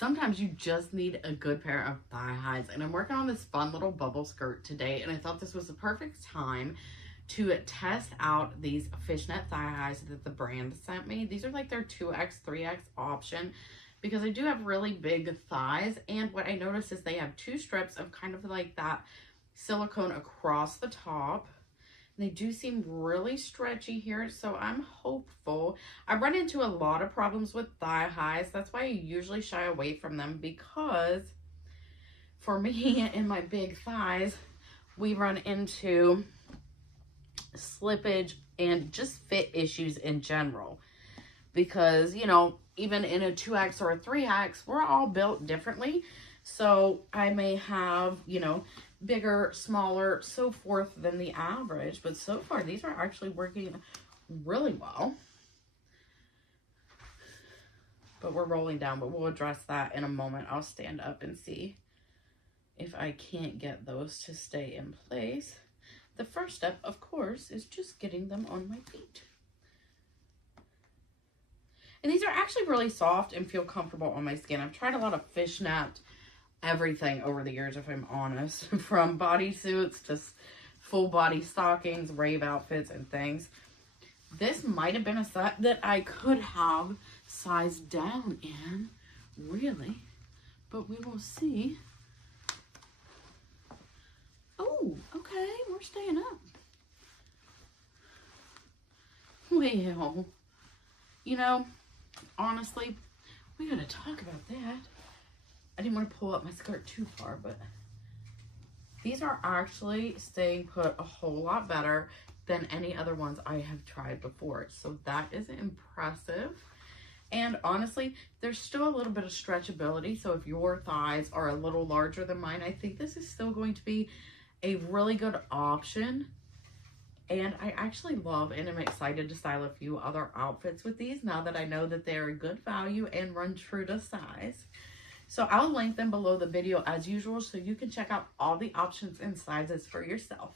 sometimes you just need a good pair of thigh highs. And I'm working on this fun little bubble skirt today, and I thought this was the perfect time to test out these fishnet thigh highs that the brand sent me. These are like their 2X, 3X option because I do have really big thighs. And what I noticed is they have 2 strips of kind of like that silicone across the top. They do seem really stretchy here, so I'm hopeful. I run into a lot of problems with thigh highs. That's why I usually shy away from them, because for me and my big thighs, we run into slippage and just fit issues in general. Because, you know, even in a 2X or a 3X, we're all built differently. So I may have, you know, bigger, smaller, so forth than the average. But so far, these are actually working really well. But we're rolling down, but we'll address that in a moment. I'll stand up and see if I can't get those to stay in place. The first step, of course, is just getting them on my feet. And these are actually really soft and feel comfortable on my skin. I've tried a lot of fishnet everything over the years, if I'm honest, from bodysuits to full body stockings, rave outfits, and things. This might have been a set that I could have sized down in, really, but we will see. Oh, okay, we're staying up. Well, you know, honestly, we gotta talk about that. I didn't want to pull up my skirt too far, but these are actually staying put a whole lot better than any other ones I have tried before. So that is impressive. And honestly, there's still a little bit of stretchability. So if your thighs are a little larger than mine, I think this is still going to be a really good option. And I actually love and am excited to style a few other outfits with these now that I know that they're a good value and run true to size. So I'll link them below the video as usual so you can check out all the options and sizes for yourself.